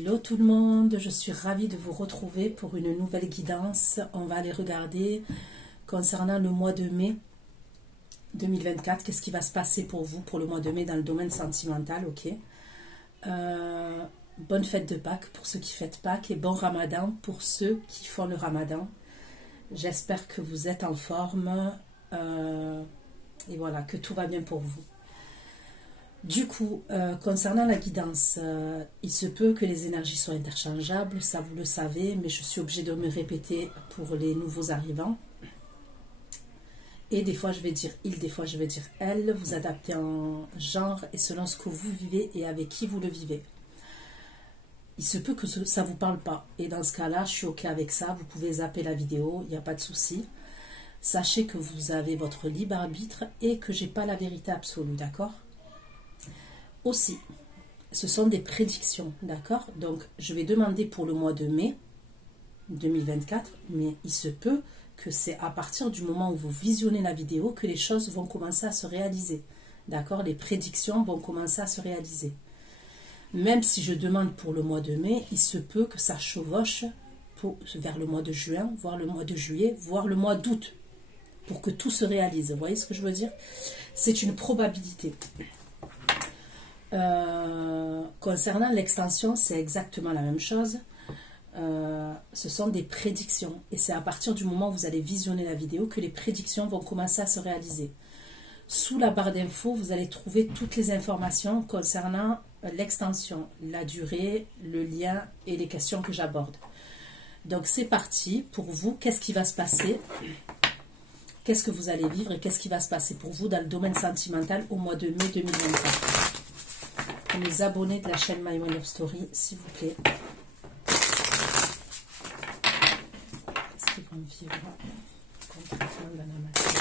Hello tout le monde, je suis ravie de vous retrouver pour une nouvelle guidance. On va aller regarder concernant le mois de mai 2024, qu'est-ce qui va se passer pour vous pour le mois de mai dans le domaine sentimental, ok. Bonne fête de Pâques pour ceux qui fêtent Pâques et bon Ramadan pour ceux qui font le Ramadan. J'espère que vous êtes en forme et voilà, que tout va bien pour vous. Du coup, concernant la guidance, il se peut que les énergies soient interchangeables, ça vous le savez, mais je suis obligée de me répéter pour les nouveaux arrivants. Et des fois je vais dire il, des fois je vais dire elle, vous adaptez en genre et selon ce que vous vivez et avec qui vous le vivez. Il se peut que ça ne vous parle pas, et dans ce cas-là, je suis ok avec ça, vous pouvez zapper la vidéo, il n'y a pas de souci. Sachez que vous avez votre libre arbitre et que j'ai pas la vérité absolue, d'accord ? Aussi, ce sont des prédictions, d'accord? Donc, je vais demander pour le mois de mai 2024, mais il se peut que c'est à partir du moment où vous visionnez la vidéo que les choses vont commencer à se réaliser, d'accord? Les prédictions vont commencer à se réaliser. Même si je demande pour le mois de mai, il se peut que ça chevauche vers le mois de juin, voire le mois de juillet, voire le mois d'août, pour que tout se réalise. Vous voyez ce que je veux dire? C'est une probabilité. Concernant l'extension, c'est exactement la même chose. Ce sont des prédictions et c'est à partir du moment où vous allez visionner la vidéo que les prédictions vont commencer à se réaliser. Sous la barre d'infos, vous allez trouver toutes les informations concernant l'extension, la durée, le lien et les questions que j'aborde. Donc c'est parti pour vous. Qu'est-ce qui va se passer? Qu'est-ce que vous allez vivre et qu'est-ce qui va se passer pour vous dans le domaine sentimental au mois de mai 2024? Pour mes abonnés de la chaîne My Way Love Story, s'il vous plaît. Qu'est-ce qu'ils vont vivre concrètement dans la matière?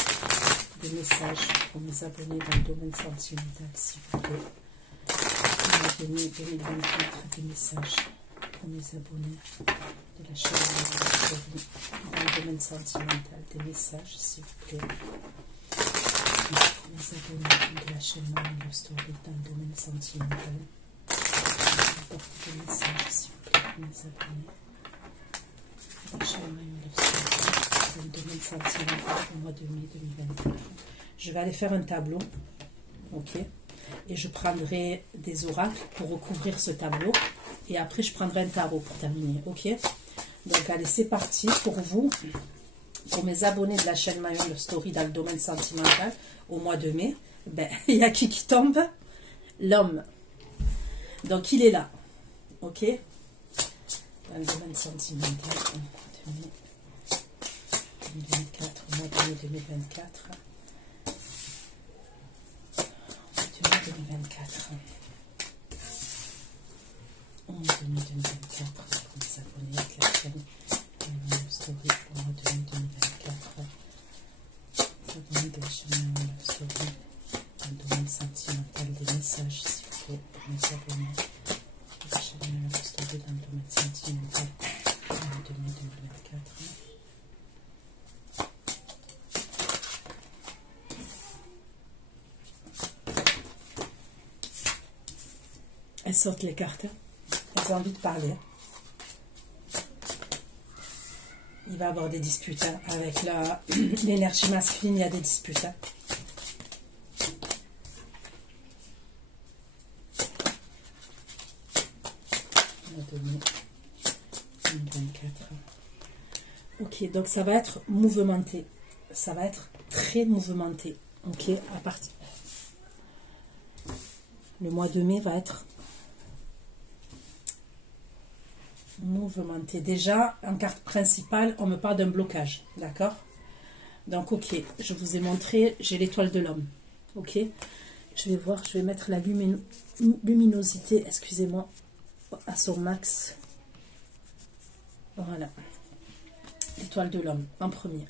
Des messages pour mes abonnés dans le domaine sentimental, s'il vous plaît. Pour mes abonnés 2024, des messages pour mes abonnés de la chaîne My Way Love Story dans le domaine sentimental. Des messages, s'il vous plaît. Mes abonnés de la chaîne My Way Love Story dans le domaine sentimental. Apporte des messages, s'il vous plaît, mes abonnés de la chaîne My Way Love Story dans le domaine sentimental au mois de mai 2024. Je vais aller faire un tableau, ok, et je prendrai des oracles pour recouvrir ce tableau, et après je prendrai un tarot pour terminer, ok. Donc allez, c'est parti pour vous. Pour mes abonnés de la chaîne My Way Love Story dans le domaine sentimental au mois de mai, ben, il y a qui tombe? L'homme. Donc il est là, ok? Dans le domaine sentimental au mois de mai 2024, au mois de mai 2024. Au mois de mai 2024. Au mois de mai 2024, pour mes abonnés de la chaîne My Way Love Story au mois de mai 2024. Abonnés de la chaîne My Way Love Story dans le domaine sentimental, des messages, s'il vous plaît, pour mes abonnés de la chaîne My Way Love Story dans le domaine sentimental au mois de mai 2024. Elles sortent les cartes, elles ont envie de parler. Il va y avoir des disputes hein. Avec l'énergie masculine, il y a des disputes. Hein. On a donné 2024. Ok, donc ça va être mouvementé. Ça va être très mouvementé. Ok, à partir. Le mois de mai va être mouvementé. Déjà, en carte principale, on me parle d'un blocage, d'accord? Donc, ok, je vous ai montré, j'ai l'étoile de l'homme, ok? Je vais voir, je vais mettre la luminosité, excusez-moi, à son max. Voilà, l'étoile de l'homme, en premier.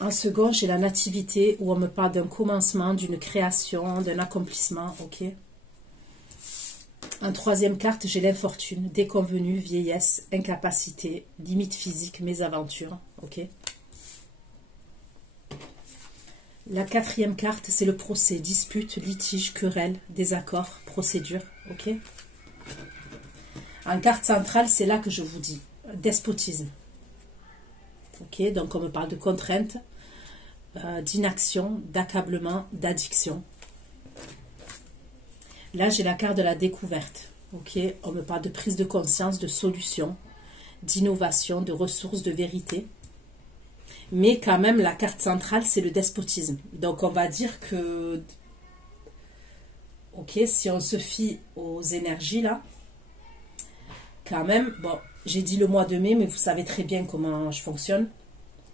En second, j'ai la nativité, où on me parle d'un commencement, d'une création, d'un accomplissement, ok? En troisième carte, j'ai l'infortune, déconvenue, vieillesse, incapacité, limite physique, mésaventure. Ok. La quatrième carte, c'est le procès, dispute, litige, querelle, désaccord, procédure. Ok. En carte centrale, c'est là que je vous dis. Despotisme. Ok, donc on me parle de contrainte, d'inaction, d'accablement, d'addiction. Là, j'ai la carte de la découverte. Ok, on me parle de prise de conscience, de solution, d'innovation, de ressources, de vérité. Mais quand même, la carte centrale, c'est le despotisme. Donc, on va dire que, ok, si on se fie aux énergies, là, quand même, bon, j'ai dit le mois de mai, mais vous savez très bien comment je fonctionne,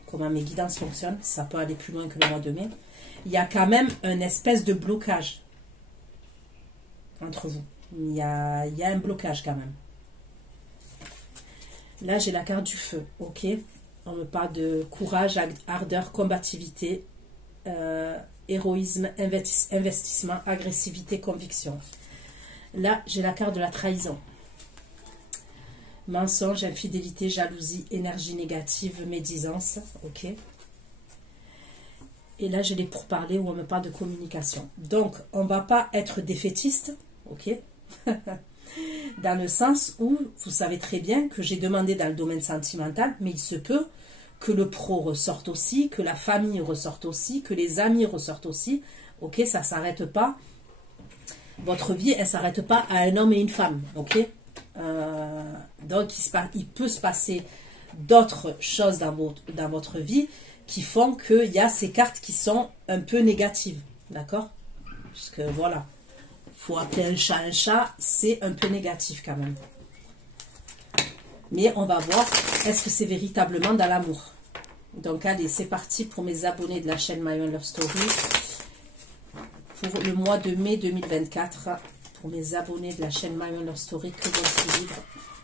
comment mes guidances fonctionnent. Ça peut aller plus loin que le mois de mai. Il y a quand même une espèce de blocage entre vous. Il y a un blocage quand même. Là, j'ai la carte du feu, ok. On me parle de courage, ardeur, combativité, héroïsme, investissement, agressivité, conviction. Là, j'ai la carte de la trahison. Mensonge, infidélité, jalousie, énergie négative, médisance, ok. Et là, j'ai les pourparlers où on me parle de communication. Donc, on ne va pas être défaitiste, ok. Dans le sens où, vous savez très bien que j'ai demandé dans le domaine sentimental, mais il se peut que le pro ressorte aussi, que la famille ressorte aussi, que les amis ressortent aussi. Ok, ça ne s'arrête pas. Votre vie, elle ne s'arrête pas à un homme et une femme. Ok, donc, il peut se passer d'autres choses dans votre vie qui font qu'il y a ces cartes qui sont un peu négatives. D'accord? Parce que voilà, il faut appeler un chat, c'est un peu négatif quand même. Mais on va voir, est-ce que c'est véritablement dans l'amour? Donc allez, c'est parti pour mes abonnés de la chaîne My One Love Story. Pour le mois de mai 2024, pour mes abonnés de la chaîne My One Love Story, que vont-ils vivre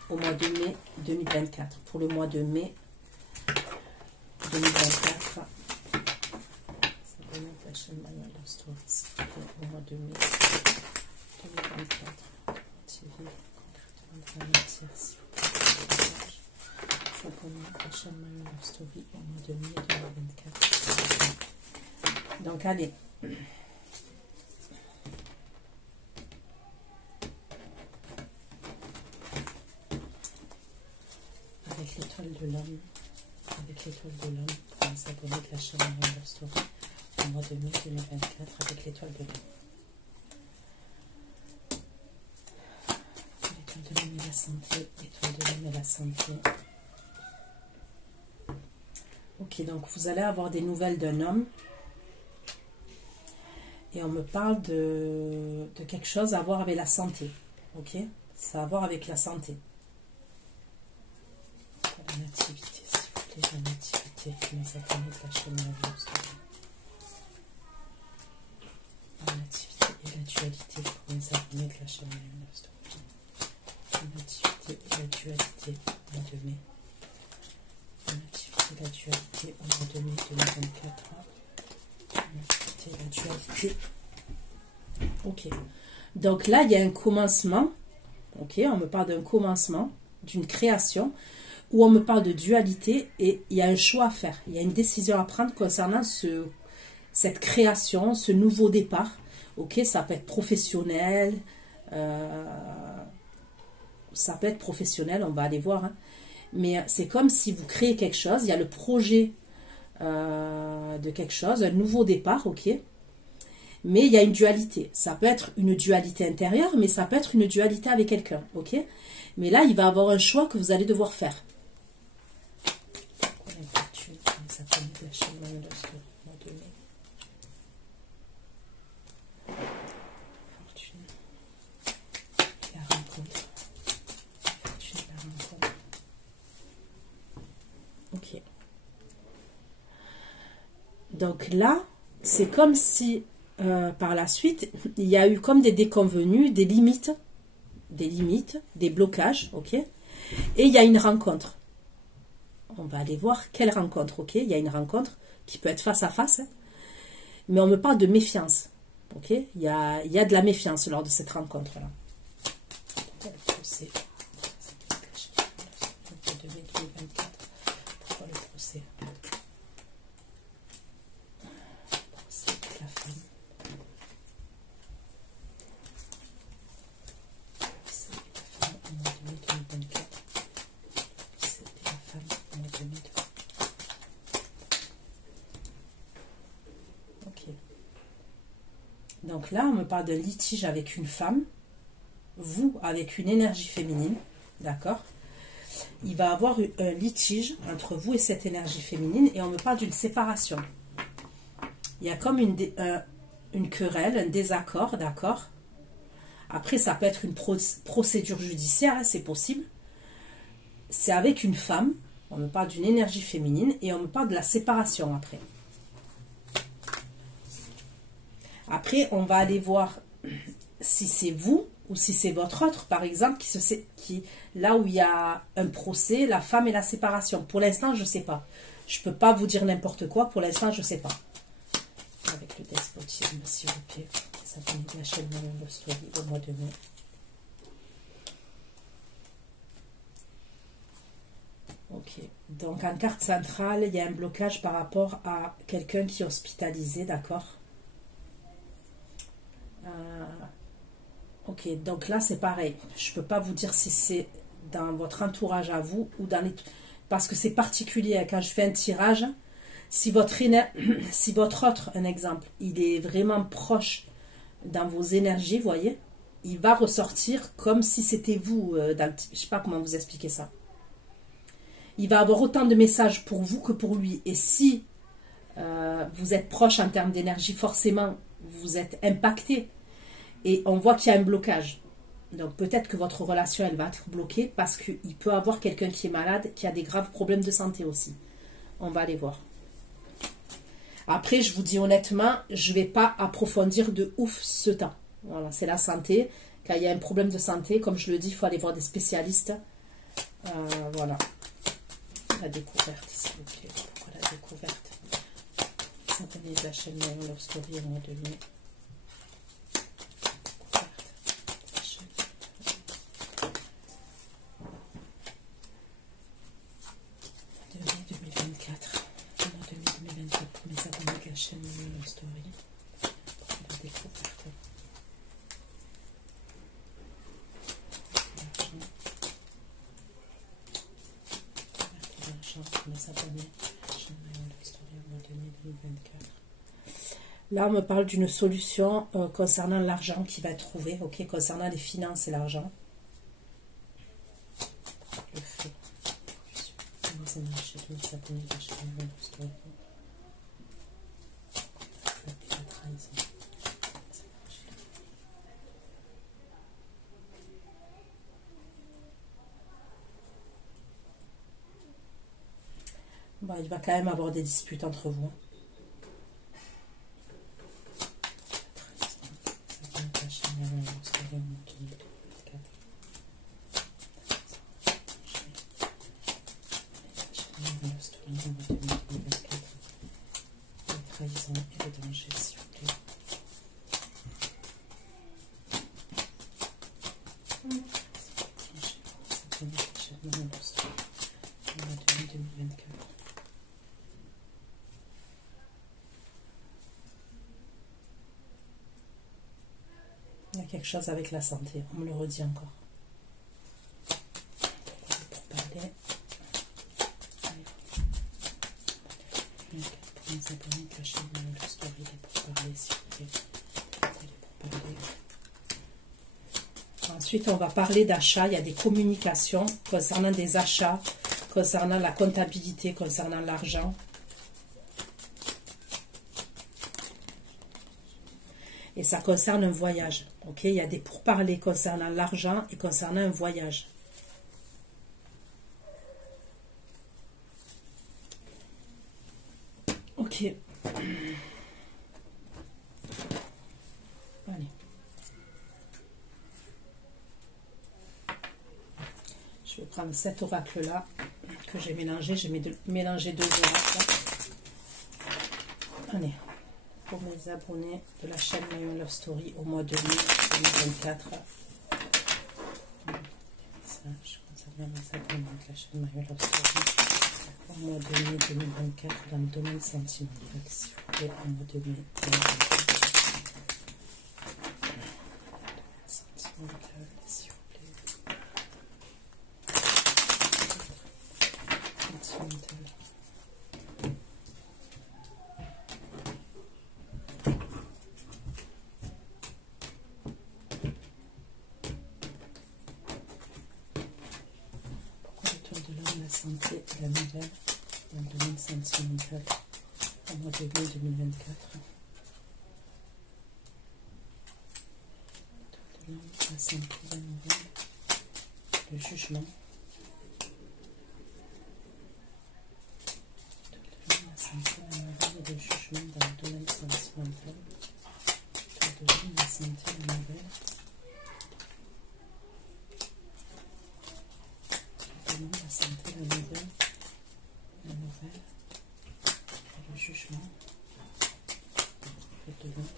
au mois de mai 2024? Pour le mois de mai 2024, abonnés de la chaîne My One Love Story, au mois de mai 2024, vont-ils vivre concrètement dans la matière, s'il vous plaît? S'abonner à la chaîne My One Love Story au mois de mai 2024. Donc allez. Avec l'étoile de l'homme, pour les abonnés de la chaîne My One Love Story au mois de mai 2024, avec l'étoile de l'homme. L'étoile de l'homme et la santé, l'étoile de l'homme et la santé. Ok, donc vous allez avoir des nouvelles d'un homme. Et on me parle de quelque chose à voir avec la santé. Ok, ça a à voir avec la santé. La nativité, s'il vous plaît, la nativité. Mes abonnés de la chaîne My One Love Story. La nativité et la dualité pour mes abonnés de la chaîne My One Love Story. La nativité et la dualité au mois de mai. La nativité et la dualité au mois de mai 2024. La nativité et la dualité. Ok. Donc là, il y a un commencement. Ok, on me parle d'un commencement, d'une création, où on me parle de dualité et il y a un choix à faire. Il y a une décision à prendre concernant cette création, ce nouveau départ. Ok, ça peut être professionnel. Ça peut être professionnel, on va aller voir. Hein. Mais c'est comme si vous créez quelque chose. Il y a le projet de quelque chose, un nouveau départ, ok. Mais il y a une dualité. Ça peut être une dualité intérieure, mais ça peut être une dualité avec quelqu'un, ok. Mais là, il va y avoir un choix que vous allez devoir faire. Ok. Donc là, c'est comme si par la suite, il y a eu comme des déconvenus, des limites, des blocages, ok. Et il y a une rencontre. On va aller voir quelle rencontre, ok. Il y a une rencontre qui peut être face à face, hein, mais on me parle de méfiance, ok. Il y a de la méfiance lors de cette rencontre-là. Donc là, on me parle d'un litige avec une femme, vous avec une énergie féminine, d'accord? Il va y avoir un litige entre vous et cette énergie féminine et on me parle d'une séparation. Il y a comme une querelle, un désaccord, d'accord? Après, ça peut être une procédure judiciaire, hein, c'est possible. C'est avec une femme, on me parle d'une énergie féminine et on me parle de la séparation après. Après, on va aller voir si c'est vous ou si c'est votre autre, par exemple, là où il y a un procès, la femme et la séparation. Pour l'instant, je ne sais pas. Je ne peux pas vous dire n'importe quoi. Pour l'instant, je ne sais pas. Avec le despotisme, s'il vous plaît. Ça finit de la chaîne de story au mois de mai. Ok. Donc, en carte centrale, il y a un blocage par rapport à quelqu'un qui est hospitalisé, d'accord? Ok, donc là c'est pareil. Je ne peux pas vous dire si c'est dans votre entourage à vous ou dans les... Parce que c'est particulier. Quand je fais un tirage, si votre autre, un exemple, il est vraiment proche dans vos énergies, vous voyez, il va ressortir comme si c'était vous. Je ne sais pas comment vous expliquer ça. Il va avoir autant de messages pour vous que pour lui. Et si vous êtes proche en termes d'énergie, forcément, vous êtes impacté. Et on voit qu'il y a un blocage. Donc peut-être que votre relation, elle va être bloquée parce qu'il peut avoir quelqu'un qui est malade, qui a des graves problèmes de santé aussi. On va aller voir. Après, je vous dis honnêtement, je ne vais pas approfondir de ouf ce temps. Voilà, c'est la santé. Quand il y a un problème de santé, comme je le dis, il faut aller voir des spécialistes. Voilà. La découverte, s'il vous plaît. Pourquoi la découverte? Ça venait de la chaîne Love Story au mois de mai. 2024. Pour les abonnés de la chaîne Love Story. Pour la découverte. L'argent pour les abonnés de la chaîne Love Story au mois de mai 2024. Là, on me parle d'une solution concernant l'argent qui va être trouvée, ok, concernant les finances et l'argent. Le fait. Les énergies de mes abonnés de la chaîne Love Story. La trahison. Bon, il va quand même avoir des disputes entre vous. Trahison et le danger, s'il vous plaît. Il y a quelque chose avec la santé, on me le redit encore. Pour parler. Pour les abonnés de la chaîne Love Story, pour parler, s'il vous plaît. Pour parler. Ensuite, on va parler d'achat. Il y a des communications concernant des achats, concernant la comptabilité, concernant l'argent. Et ça concerne un voyage. Ok, il y a des pourparlers concernant l'argent et concernant un voyage. Ok. Allez. Je vais prendre cet oracle-là que j'ai mélangé. J'ai mélangé deux oracles. Allez. Pour mes abonnés de la chaîne My Love Story au mois de mai 2024. Message concernant mes abonnés de la chaîne My Love Story au mois de mai 2024 dans le domaine sentimental, s'il vous plaît, au mois de mai 2024. Sentimental, s'il vous plaît. Sentimental. santé et la nouvelle dans le domaine sentimental au mois de mai 2024. La santé et la nouvelle, le jugement. La santé, la nouvelle et le jugement dans le domaine sentimental. La santé, la nouvelle. La santé, la nouvelle, et le jugement, le devant.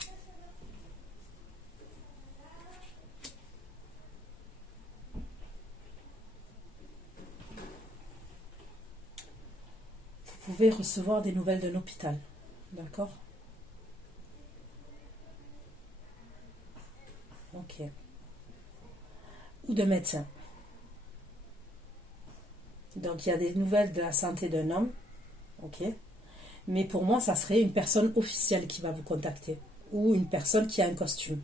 Vous pouvez recevoir des nouvelles d'un hôpital, d'accord? Ok. Ou de médecin. Donc il y a des nouvelles de la santé d'un homme, ok? Mais pour moi, ça serait une personne officielle qui va vous contacter. Ou une personne qui a un costume,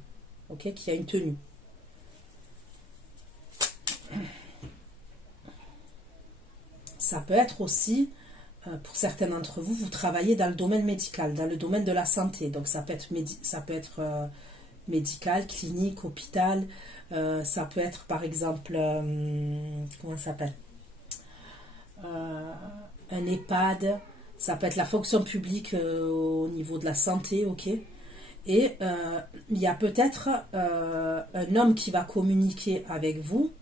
ok? Qui a une tenue. Ça peut être aussi, pour certains d'entre vous, vous travaillez dans le domaine médical, dans le domaine de la santé. Donc ça peut être, médical, clinique, hôpital. Ça peut être par exemple, comment ça s'appelle? Un EHPAD. Ça peut être la fonction publique au niveau de la santé, ok? Et il y a peut-être un homme qui va communiquer avec vous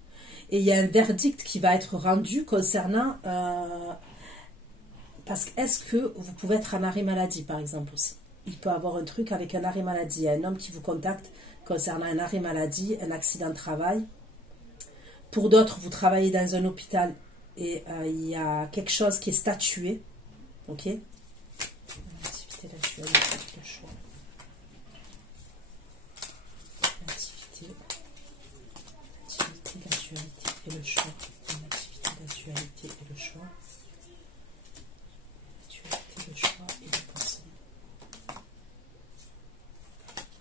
et il y a un verdict qui va être rendu concernant... parce que est-ce que vous pouvez être en arrêt maladie, par exemple, aussi? Il peut avoir un truc avec un arrêt maladie. Il y a un homme qui vous contacte concernant un arrêt maladie, un accident de travail. Pour d'autres, vous travaillez dans un hôpital et il y a quelque chose qui est statué. Ok? L'activité, la dualité, le choix. L'activité, la dualité et le choix. L'activité, la dualité et le choix. La dualité, le choix et le poisson.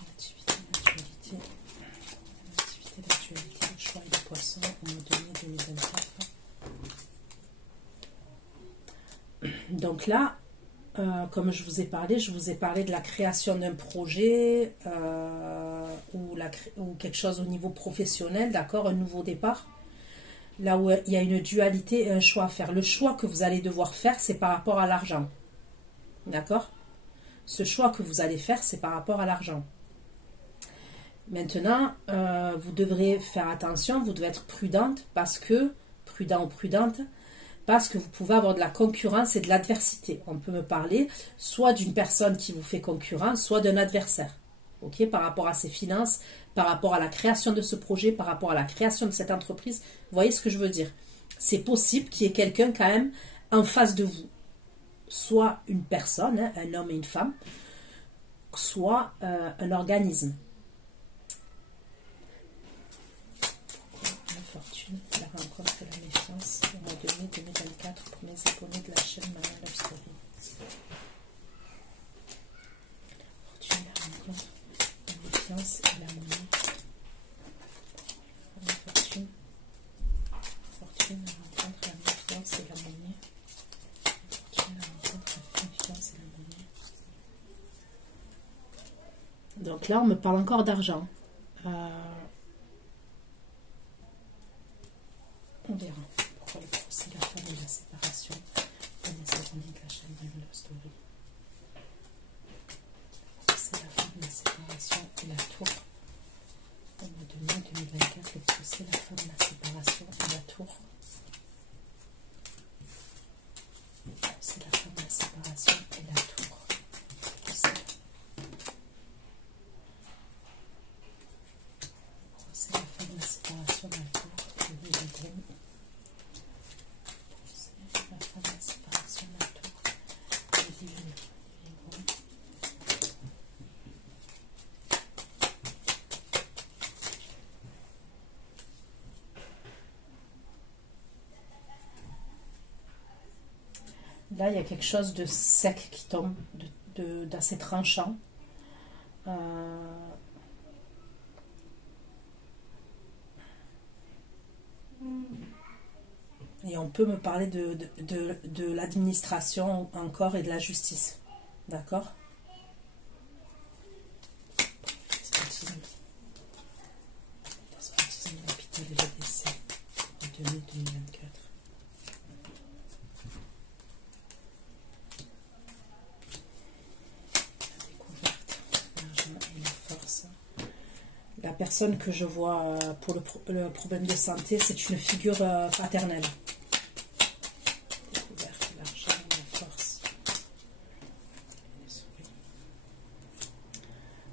L'activité, la dualité. L'activité, la dualité, le choix et le poisson au mois de mai 2024. Donc là, comme je vous ai parlé de la création d'un projet ou quelque chose au niveau professionnel, d'accord, un nouveau départ. Là où il y a une dualité et un choix à faire. Le choix que vous allez devoir faire, c'est par rapport à l'argent. D'accord? Ce choix que vous allez faire, c'est par rapport à l'argent. Maintenant, vous devrez faire attention, vous devez être prudent ou prudente, parce que vous pouvez avoir de la concurrence et de l'adversité. On peut me parler soit d'une personne qui vous fait concurrence, soit d'un adversaire. Ok, par rapport à ses finances, par rapport à la création de ce projet, par rapport à la création de cette entreprise. Vous voyez ce que je veux dire? C'est possible qu'il y ait quelqu'un quand même en face de vous. Soit une personne, hein, un homme et une femme, soit un organisme. La fortune, la rencontre et la méfiance au mois de mai 2024 pour mes abonnés de la chaîne Marianne Love Story. Fortune, la rencontre, la méfiance et la monnaie. La fortune, la rencontre, la méfiance et la monnaie. Fortune, la rencontre, la méfiance et la monnaie. Donc là, on me parle encore d'argent. On verra pourquoi le procès, la femme et la séparation de mes abonnés de la chaîne Marianne Love Story. C'est la femme, la séparation et la tour. Au mois de mai 2024, le procès, la femme, la séparation et la tour. C'est la femme, la séparation et la tour. C'est la femme, la séparation et la tour. Là, il y a quelque chose de sec qui tombe, d'assez tranchant. Et Et on peut me parler de l'administration encore et de la justice. D'accord? L'hôpital et le décès en 2024. La découverte, l'argent et la force. La personne que je vois pour le problème de santé, c'est une figure paternelle. Découverte, l'argent et la force.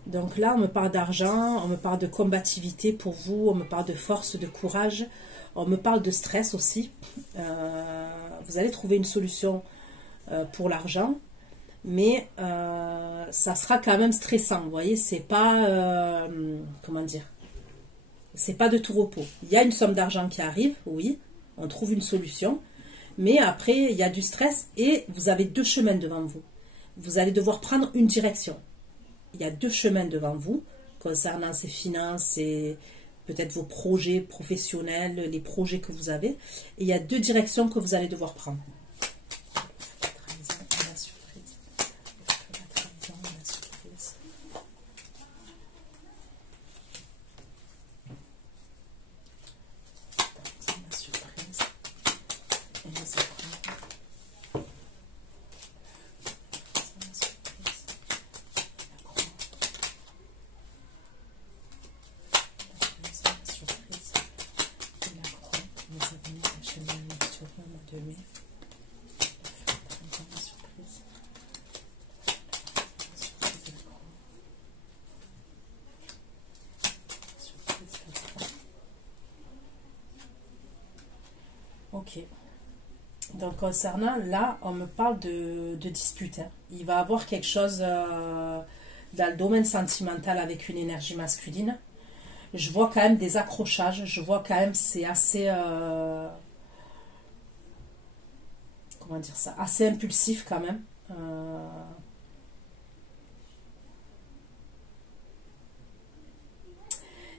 Donc là, on me parle d'argent, on me parle de combativité pour vous, on me parle de force, de courage, on me parle de stress aussi. Vous allez trouver une solution pour l'argent, mais ça sera quand même stressant. Vous voyez, c'est pas, comment dire, c'est pas de tout repos. Il y a une somme d'argent qui arrive, oui, on trouve une solution, mais après, il y a du stress et vous avez deux chemins devant vous. Vous allez devoir prendre une direction. Il y a deux chemins devant vous concernant ces finances et peut-être vos projets professionnels, les projets que vous avez. Et il y a deux directions que vous allez devoir prendre. Ok. Donc concernant, là, on me parle de dispute. Hein. Il va y avoir quelque chose dans le domaine sentimental avec une énergie masculine. Je vois quand même des accrochages. Je vois quand même c'est assez... comment dire ça? Assez impulsif quand même.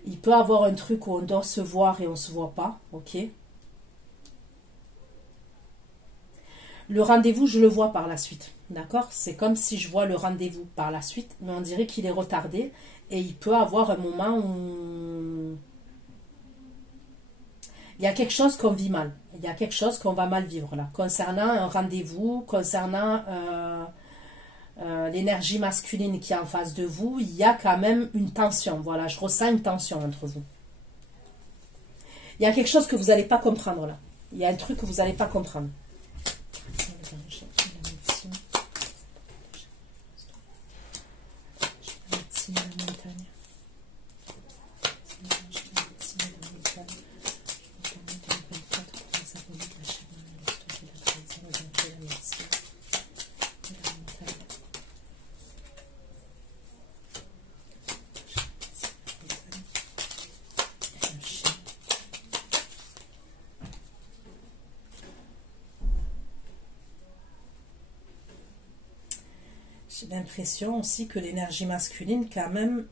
Il peut y avoir un truc où on doit se voir et on ne se voit pas. Ok. Le rendez-vous, je le vois par la suite, d'accord? C'est comme si je vois le rendez-vous par la suite, mais on dirait qu'il est retardé et il peut avoir un moment où il y a quelque chose qu'on vit mal. Il y a quelque chose qu'on va mal vivre là, concernant un rendez-vous, concernant l'énergie masculine qui est en face de vous. Il y a quand même une tension, voilà, je ressens une tension entre vous. Il y a quelque chose que vous n'allez pas comprendre là. Il y a un truc que vous n'allez pas comprendre. J'ai l'impression aussi que l'énergie masculine, quand même,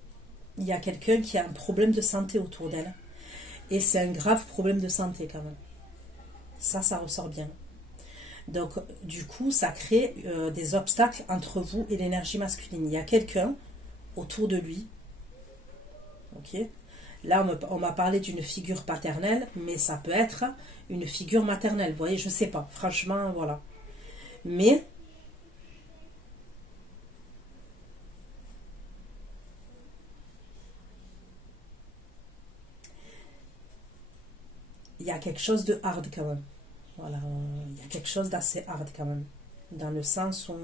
il y a quelqu'un qui a un problème de santé autour d'elle. Et c'est un grave problème de santé quand même. Ça ressort bien. Donc, du coup, ça crée des obstacles entre vous et l'énergie masculine. Il y a quelqu'un autour de lui. Ok. Là, on m'a parlé d'une figure paternelle, mais ça peut être une figure maternelle. Vous voyez, je ne sais pas. Franchement, voilà. Mais il y a quelque chose de hard quand même. Voilà, il y a quelque chose d'assez hard quand même. Dans le sens où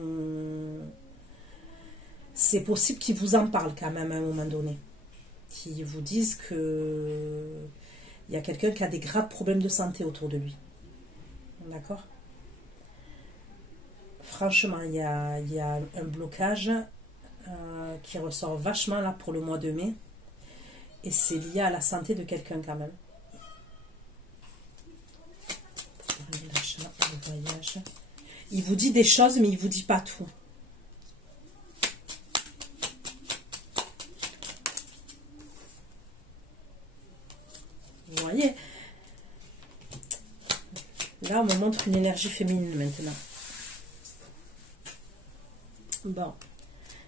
c'est possible qu'ils vous en parlent quand même à un moment donné. Qu'ils vous disent que il y a quelqu'un qui a des graves problèmes de santé autour de lui. D'accord? Franchement, il y a un blocage qui ressort vachement là pour le mois de mai. Et c'est lié à la santé de quelqu'un quand même. Le voyage. Il vous dit des choses, mais il ne vous dit pas tout. Vous voyez? Là, on me montre une énergie féminine maintenant. Bon.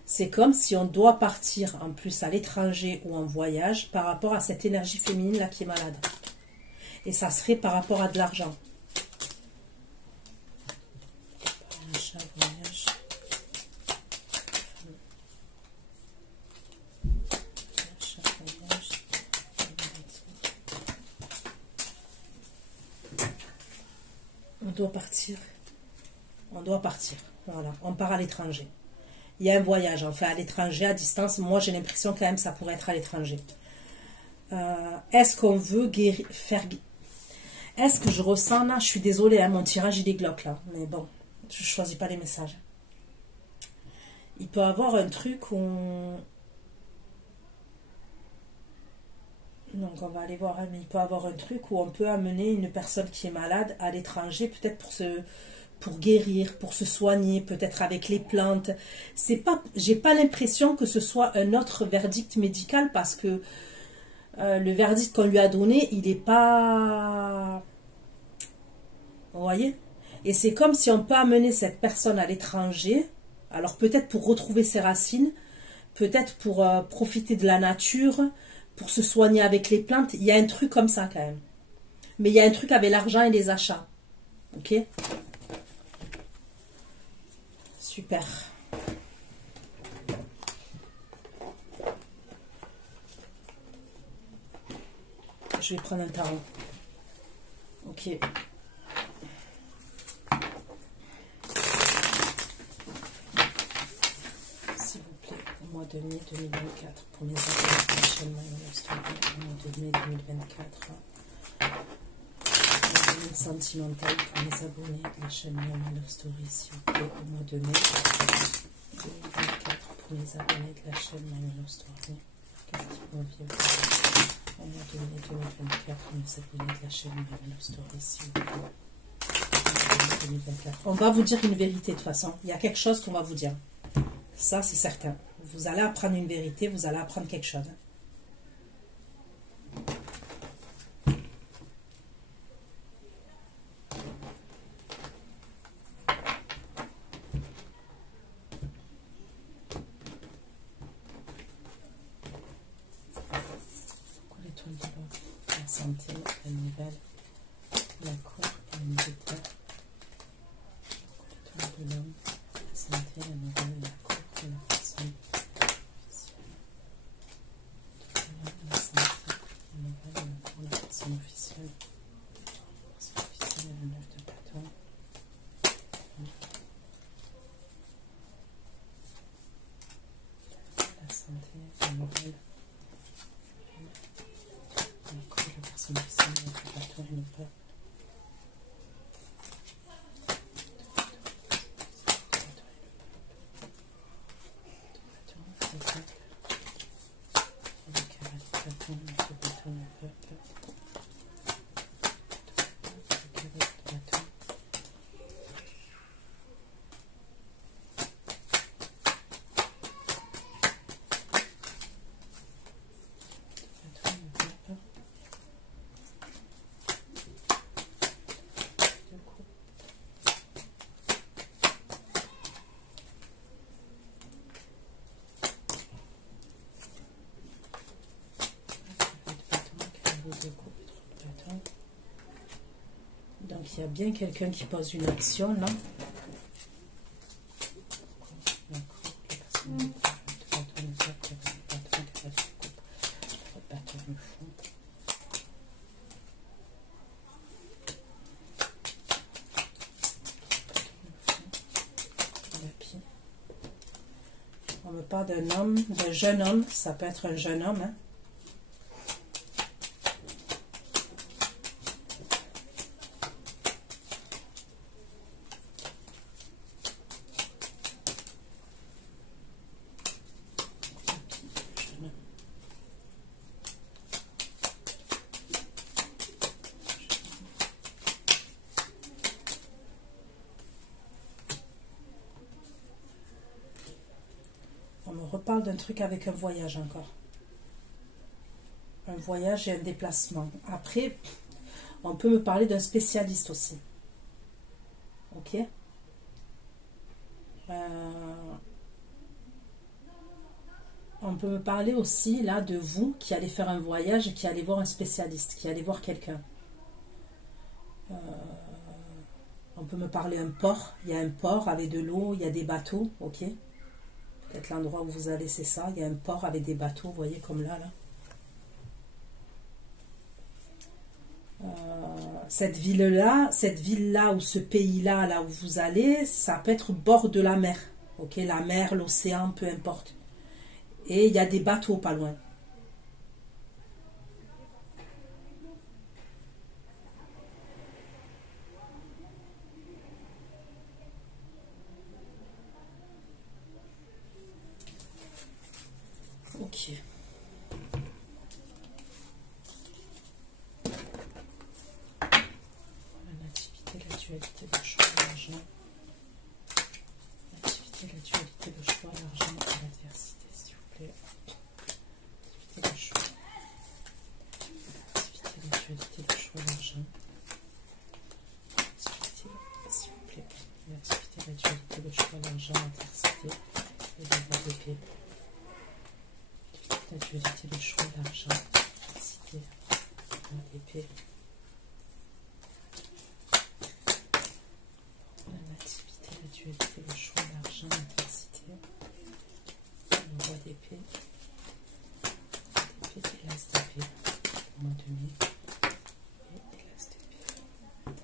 C'est comme si on doit partir en plus à l'étranger ou en voyage par rapport à cette énergie féminine là qui est malade. Et ça serait par rapport à de l'argent. Voyage. On doit partir. On doit partir. Voilà. On part à l'étranger. Il y a un voyage, enfin à l'étranger, à distance. Moi, j'ai l'impression quand même que ça pourrait être à l'étranger. Est-ce qu'on veut guérir, faire... Est-ce que je ressens là, je suis désolée, hein, mon tirage il est glauque là. Mais bon, je ne choisis pas les messages. Il peut y avoir un truc où... Donc on va aller voir, hein, mais il peut y avoir un truc où on peut amener une personne qui est malade à l'étranger, peut-être pour guérir, pour se soigner, peut-être avec les plantes. C'est pas, j'ai pas l'impression que ce soit un autre verdict médical parce que le verdict qu'on lui a donné, il n'est pas... Vous voyez? Et c'est comme si on peut amener cette personne à l'étranger, alors peut-être pour retrouver ses racines, peut-être pour profiter de la nature, pour se soigner avec les plantes. Il y a un truc comme ça quand même. Mais il y a un truc avec l'argent et les achats. Ok? Super. Je vais prendre un tarot. Ok. S'il vous plaît, au mois de mai 2024, pour mes abonnés de la chaîne My Story, au mois de mai 2024. Sentimental pour mes abonnés de la chaîne My Love Story, s'il vous plaît, au mois de mai 2024 pour mes abonnés de la chaîne My Love Story. Qu'est-ce qu'ils vont vivre au mois de mai 2024 pour mes abonnés de la chaîne My Love Story, s'il vous plaît. 2024. On va vous dire une vérité de toute façon. Il y a quelque chose qu'on va vous dire. Ça, c'est certain. Vous allez apprendre une vérité, vous allez apprendre quelque chose. La santé, la nouvelle, la cour et le militaire. L'étoile de l'homme, la santé, la nouvelle, la cour et la personne officielle. La santé, la nouvelle, la cour, la personne officielle. La personne officielle et le 9 de bâton. La santé, la nouvelle. La personne officielle, le bâton et le peuple. Donc il y a bien quelqu'un qui pose une action là. On me parle d'un homme, d'un jeune homme, ça peut être un jeune homme, hein. On me reparle d'un truc avec un voyage encore. Un voyage et un déplacement. Après, on peut me parler d'un spécialiste aussi. ok. On peut me parler aussi là de vous qui allez faire un voyage, qui allez voir un spécialiste, qui allez voir quelqu'un. On peut me parler d'un port. Il y a un port avec de l'eau, il y a des bateaux, ok. Peut-être l'endroit où vous allez, c'est ça. Il y a un port avec des bateaux, vous voyez, comme là. Cette ville-là ou ce pays-là, là où vous allez, ça peut être au bord de la mer. Ok, la mer, l'océan, peu importe. Et il y a des bateaux pas loin. Ok. La nativité, la dualité, le choix, l'argent. L'activité, la dualité, le choix, l'argent et l'adversité, s'il vous plaît. L'activité, le choix. L'activité, la dualité, le choix, l'argent. L'activité, s'il vous plaît. L'activité, la dualité, le choix, l'argent, l'adversité et le roi d'épée. La dualité, le choix, l'argent, l'adversité, le roi d'épée. La nativité, la dualité, le choix, l'argent, l'adversité, le roi d'épée, l'épée et l'as d'épée, le mois de mai, et l'as d'épée.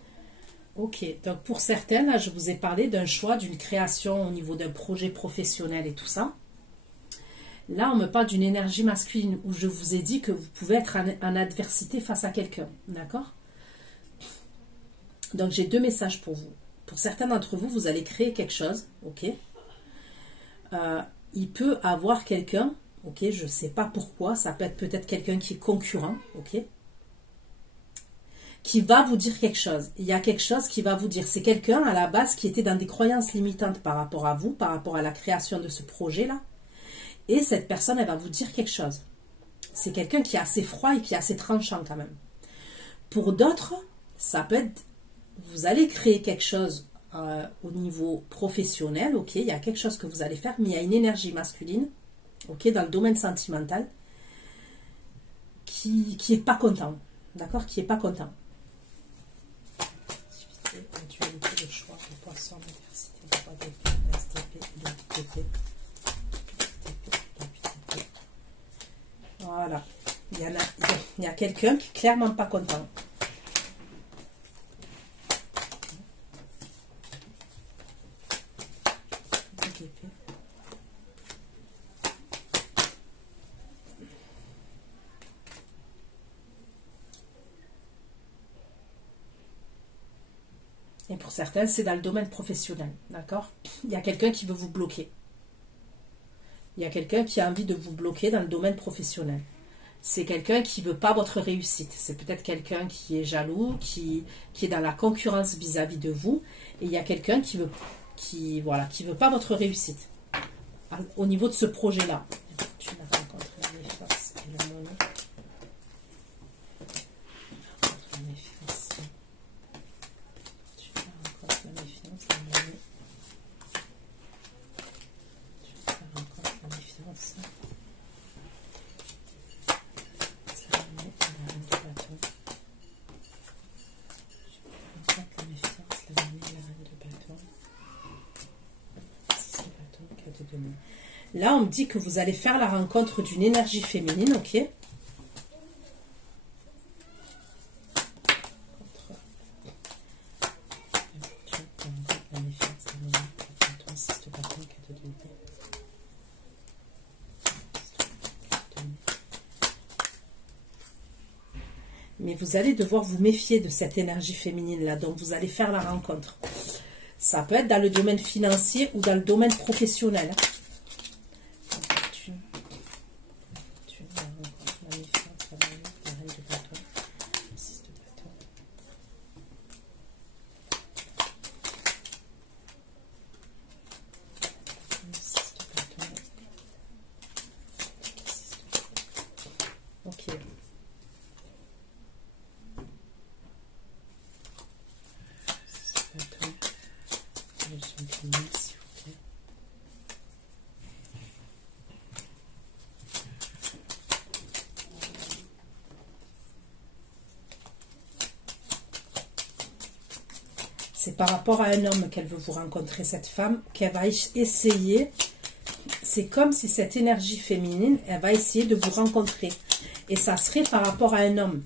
Ok, donc pour certaines, là, je vous ai parlé d'un choix, d'une création au niveau d'un projet professionnel et tout ça. Là, on me parle d'une énergie masculine où je vous ai dit que vous pouvez être en adversité face à quelqu'un, d'accord? Donc, j'ai deux messages pour vous. Pour certains d'entre vous, vous allez créer quelque chose, ok? Il peut avoir quelqu'un, ok? Je ne sais pas pourquoi, ça peut être peut-être quelqu'un qui est concurrent, ok? Qui va vous dire quelque chose. Il y a quelque chose qui va vous dire. C'est quelqu'un à la base qui était dans des croyances limitantes par rapport à vous, par rapport à la création de ce projet-là. Et cette personne, elle va vous dire quelque chose. C'est quelqu'un qui est assez froid et qui est assez tranchant quand même. Pour d'autres, ça peut être, vous allez créer quelque chose au niveau professionnel, ok, il y a quelque chose que vous allez faire, mais il y a une énergie masculine, ok, dans le domaine sentimental, qui est pas content, d'accord, qui est pas content. La dualité, le choix, le poisson, l'adversité, le roi d'épée, l'as d'épée, le loup d'épée. Voilà. Il y a quelqu'un qui est clairement pas content. Et pour certains, c'est dans le domaine professionnel. D'accord? Il y a quelqu'un qui veut vous bloquer. Il y a quelqu'un qui a envie de vous bloquer dans le domaine professionnel. C'est quelqu'un qui ne veut pas votre réussite. C'est peut-être quelqu'un qui est jaloux, qui est dans la concurrence vis-à-vis de vous. Et il y a quelqu'un qui veut pas votre réussite. Au niveau de ce projet-là. Tu n'as rencontré la méfiance et le monnaie. Rencontre la méfiance. Tu rencontres la méfiance, la monnaie. Tu rencontres la méfiance. La monnaie et la reine de bâton. Tu rencontres la méfiance, la monnaie et la reine de bâton. C'est le bâton qu'elle te donne. Là, on me dit que vous allez faire la rencontre d'une énergie féminine, ok? Mais vous allez devoir vous méfier de cette énergie féminine-là, donc vous allez faire la rencontre. Ça peut être dans le domaine financier ou dans le domaine professionnel. Ok. C'est par rapport à un homme qu'elle veut vous rencontrer, cette femme, qu'elle va essayer. C'est comme si cette énergie féminine, elle va essayer de vous rencontrer. Et ça serait par rapport à un homme.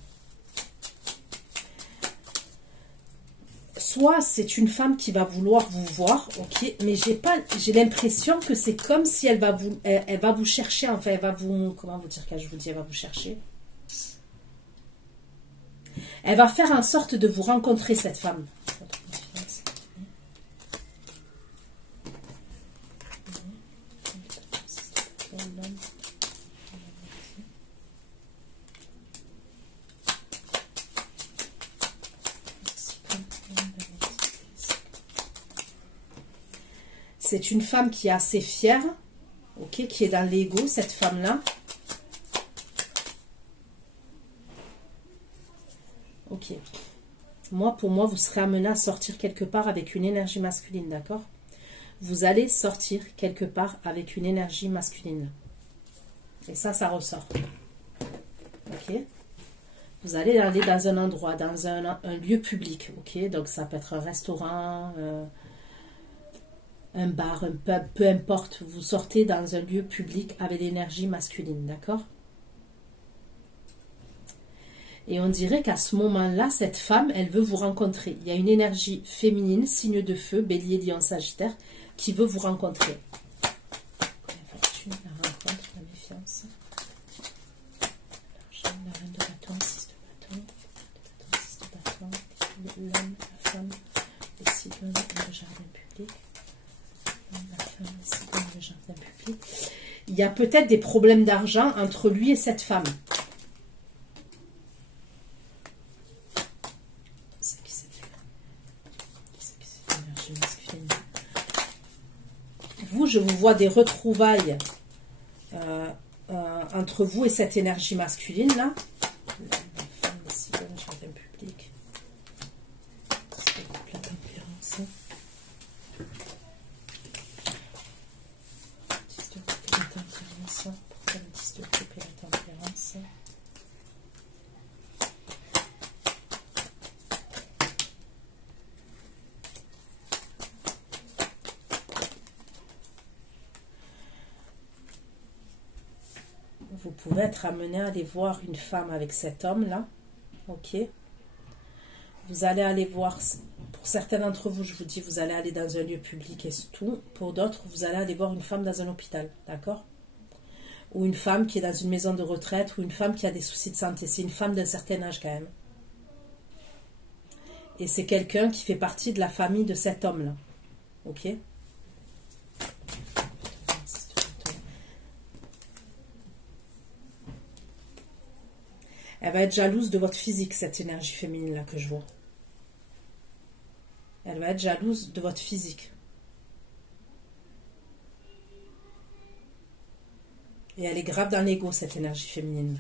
Soit c'est une femme qui va vouloir vous voir, ok, mais j'ai l'impression que c'est comme si elle va vous chercher, enfin elle va vous, comment vous dire, quand je vous dis elle va vous chercher, elle va faire en sorte de vous rencontrer, cette femme. C'est une femme qui est assez fière, ok, qui est dans l'ego, cette femme-là. Ok. Pour moi, vous serez amené à sortir quelque part avec une énergie masculine, d'accord? Vous allez sortir quelque part avec une énergie masculine. Et ça ressort. Ok? Vous allez aller dans un endroit, dans un lieu public, ok? Donc ça peut être un restaurant, un bar, un pub, peu importe. Vous sortez dans un lieu public avec l'énergie masculine, d'accord? Et on dirait qu'à ce moment-là, cette femme, elle veut vous rencontrer. Il y a une énergie féminine, signe de feu, bélier, lion, sagittaire, qui veut vous rencontrer. La fortune, la rencontre, la méfiance. L'argent, la reine de bâton, 6 de bâton, 6 de bâton, l'homme, la femme, les cigognes, le jardin public. La femme, les cigognes, le jardin public. Il y a peut-être des problèmes d'argent entre lui et cette femme. Vous, je vous vois des retrouvailles entre vous et cette énergie masculine là. La femme, les cigognes, le jardin public. La tempérance. 10 de coupe et la tempérance. Pourquoi le 10 de coupe et la tempérance? Vous pouvez être amené à aller voir une femme avec cet homme-là. Ok. Vous allez aller voir, pour certains d'entre vous, je vous dis, vous allez aller dans un lieu public et tout. Pour d'autres, vous allez aller voir une femme dans un hôpital. D'accord? Ou une femme qui est dans une maison de retraite, ou une femme qui a des soucis de santé. C'est une femme d'un certain âge quand même. Et c'est quelqu'un qui fait partie de la famille de cet homme-là. Ok? Elle va être jalouse de votre physique, cette énergie féminine-là que je vois. Elle va être jalouse de votre physique. Et elle est grave dans l'ego, cette énergie féminine.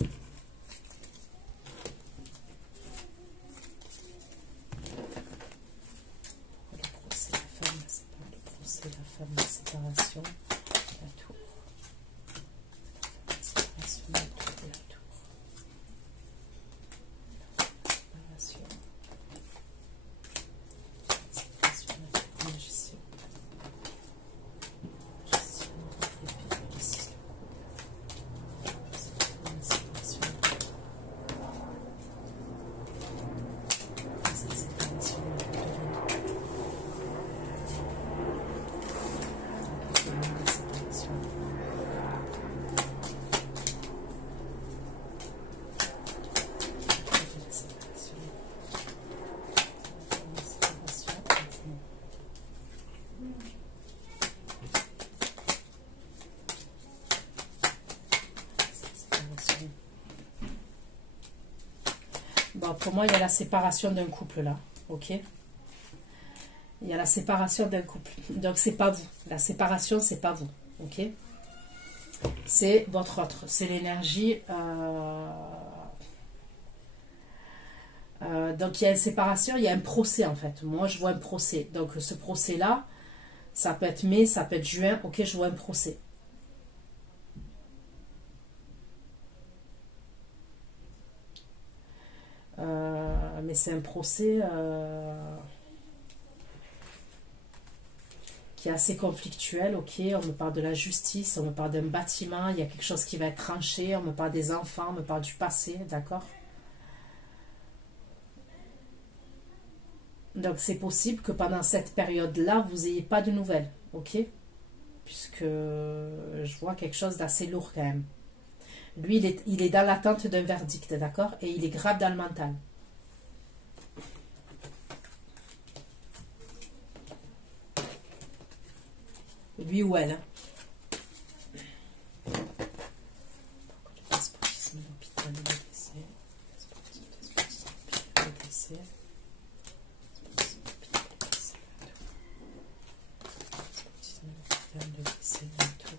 Le procès, la femme, c'est pas le procès, la femme, la séparation, la tour. Bon, pour moi, il y a la séparation d'un couple là, ok? Il y a la séparation d'un couple. Donc, c'est pas vous. La séparation, c'est pas vous, ok? C'est votre autre. C'est l'énergie. Donc, il y a une séparation, il y a un procès en fait. Moi, je vois un procès. Donc, ce procès-là, ça peut être mai, ça peut être juin. Ok, je vois un procès. mais c'est un procès qui est assez conflictuel, ok. On me parle de la justice, on me parle d'un bâtiment, il y a quelque chose qui va être tranché, on me parle des enfants, on me parle du passé, d'accord. Donc c'est possible que pendant cette période-là, vous n'ayez pas de nouvelles, ok. Puisque je vois quelque chose d'assez lourd quand même. Lui, il est dans l'attente d'un verdict, d'accord. Et il est grave dans le mental. Lui ou elle. Hein. Despotisme, l'hôpital, le décès. Despotisme, le décès. Despotisme, l'hôpital, le décès, le tour.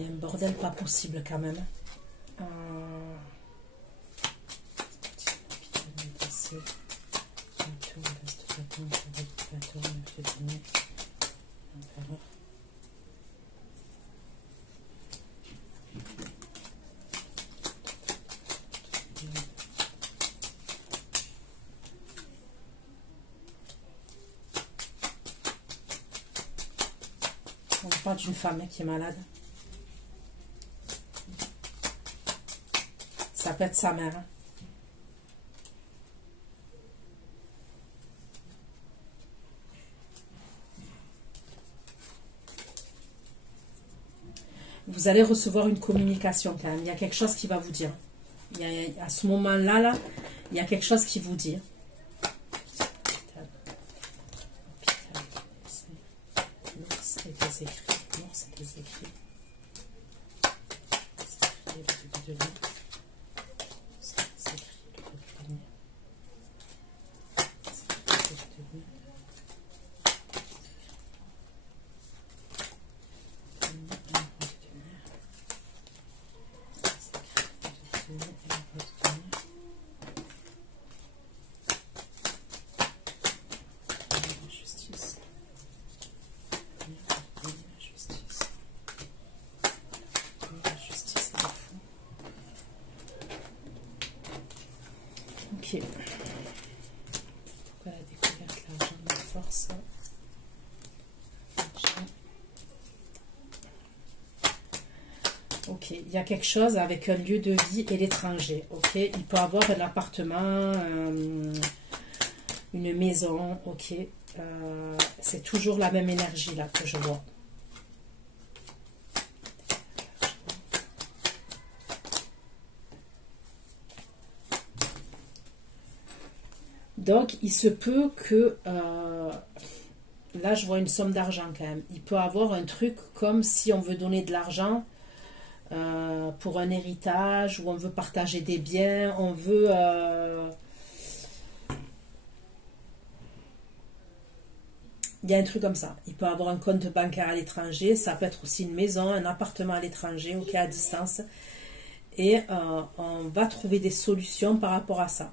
Il y a un bordel pas possible quand même. On parle d'une femme qui est malade. Ça peut être sa mère. Hein. Vous allez recevoir une communication quand même. Il y a quelque chose qui va vous dire. À ce moment-là, il y a quelque chose qui vous dit. Ok. Pourquoi la découverte, l'argent, la force? Ok, il y a quelque chose avec un lieu de vie et l'étranger. Ok, il peut avoir un appartement, une maison. Ok, c'est toujours la même énergie là que je vois. Donc, il se peut que, là, je vois une somme d'argent quand même. Il peut avoir un truc comme si on veut donner de l'argent pour un héritage, ou on veut partager des biens, on veut... il y a un truc comme ça. Il peut avoir un compte bancaire à l'étranger, ça peut être aussi une maison, un appartement à l'étranger, ok, à distance. Et on va trouver des solutions par rapport à ça.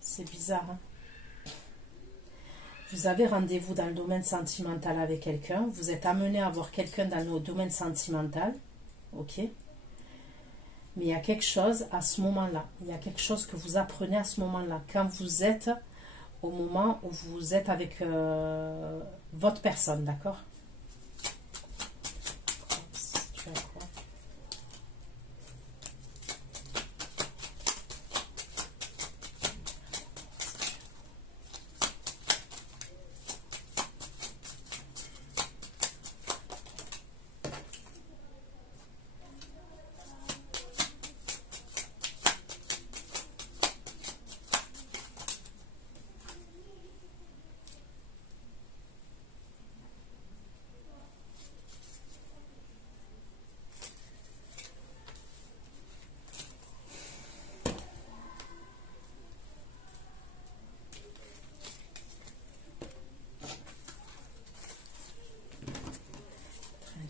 C'est bizarre, hein? Vous avez rendez-vous dans le domaine sentimental avec quelqu'un. Vous êtes amené à voir quelqu'un dans le domaine sentimental. Ok? Mais il y a quelque chose à ce moment-là. Il y a quelque chose que vous apprenez à ce moment-là. Quand vous êtes au moment où vous êtes avec votre personne, d'accord?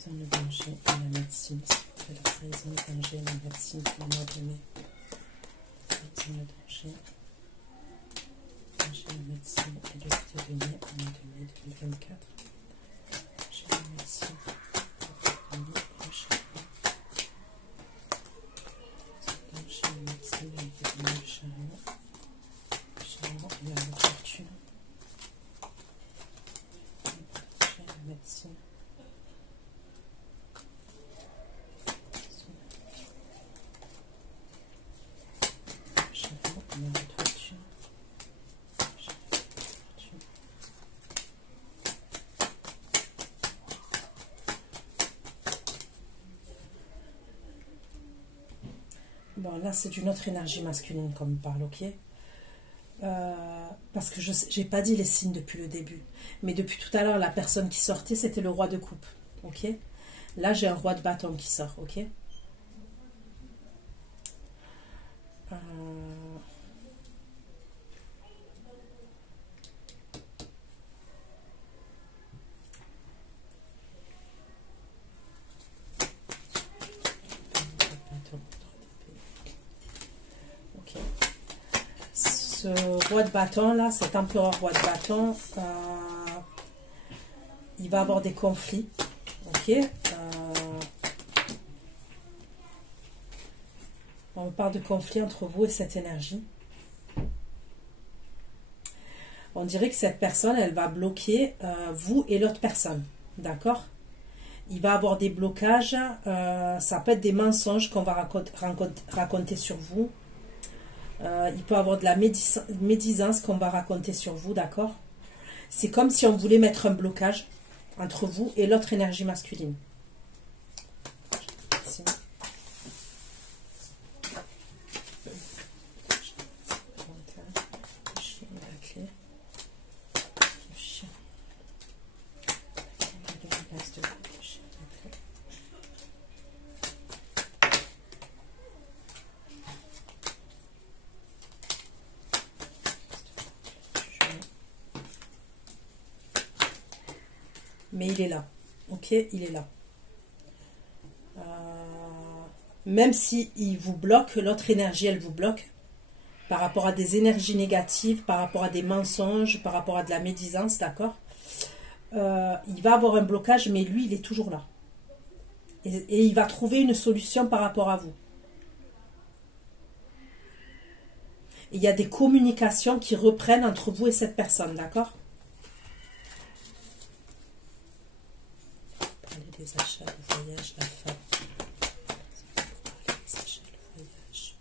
Le danger et la médecine, la trahison, le danger et la médecine pour le mois de mai. Trahison, le danger, la médecine et le thé de mai au mois de mai 2024. Danger, la médecine, le mai prochain. Danger, la médecine et le thé de mai, le chariot. Le chariot et la fortune. Danger, la médecine. Bon, là, c'est d'une autre énergie masculine qu'on me parle, ok? Parce que je n'ai pas dit les signes depuis le début. Mais depuis tout à l'heure, la personne qui sortait, c'était le roi de coupe, ok? Là, j'ai un roi de bâton qui sort, ok? Ce roi de bâton là, cet empereur roi de bâton, il va avoir des conflits, ok? On parle de conflit entre vous et cette énergie. On dirait que cette personne, elle va bloquer vous et l'autre personne, d'accord? Il va avoir des blocages, ça peut être des mensonges qu'on va raconter sur vous. Il peut y avoir de la médisance qu'on va raconter sur vous, d'accord? C'est comme si on voulait mettre un blocage entre vous et l'autre énergie masculine. Mais il est là, ok, il est là. Même si il vous bloque, l'autre énergie, elle vous bloque, par rapport à des énergies négatives, par rapport à des mensonges, par rapport à de la médisance, d'accord? Il va avoir un blocage, mais lui, il est toujours là. Et il va trouver une solution par rapport à vous. il y a des communications qui reprennent entre vous et cette personne, d'accord? Parler des achats, des voyages, la femme. Les achats, le voyage.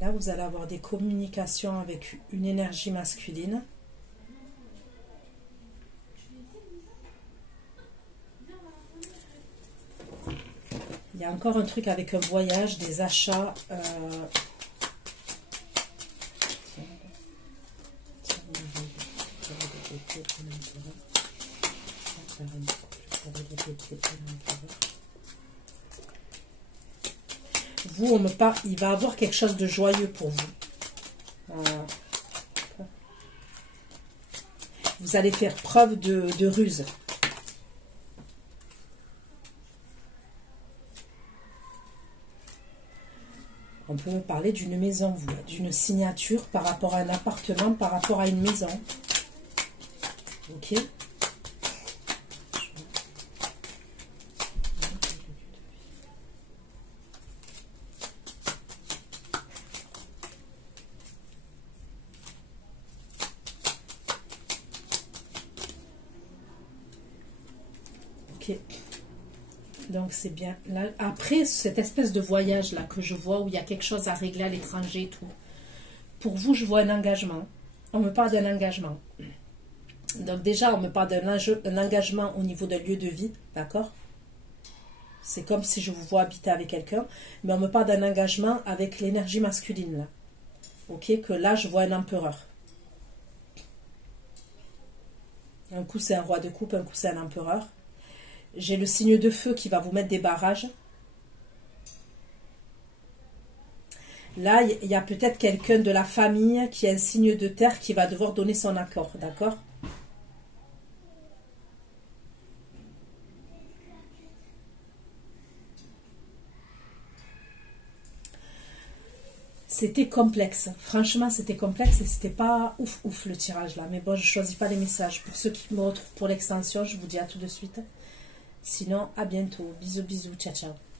Là, vous allez avoir des communications avec une énergie masculine. Il y a encore un truc avec un voyage, des achats. Vous, on me parle, il va avoir quelque chose de joyeux pour vous. Vous allez faire preuve de ruse. On peut me parler d'une maison, d'une signature par rapport à un appartement, par rapport à une maison. Ok ? Ok. Donc c'est bien. Là, après cette espèce de voyage là que je vois où il y a quelque chose à régler à l'étranger et tout. Pour vous, je vois un engagement. On me parle d'un engagement. Donc déjà, on me parle d'un engagement au niveau d'un lieu de vie, d'accord? C'est comme si je vous vois habiter avec quelqu'un, mais on me parle d'un engagement avec l'énergie masculine là. Ok, que là je vois un empereur. Un coup c'est un roi de coupe, un coup c'est un empereur. J'ai le signe de feu qui va vous mettre des barrages. Là, il y a peut-être quelqu'un de la famille qui a un signe de terre qui va devoir donner son accord, d'accord? C'était complexe. Franchement, c'était complexe et c'était pas ouf le tirage là. Mais bon, je choisis pas les messages. Pour ceux qui me retrouvent pour l'extension, je vous dis à tout de suite. Sinon, à bientôt. Bisous, bisous. Ciao, ciao.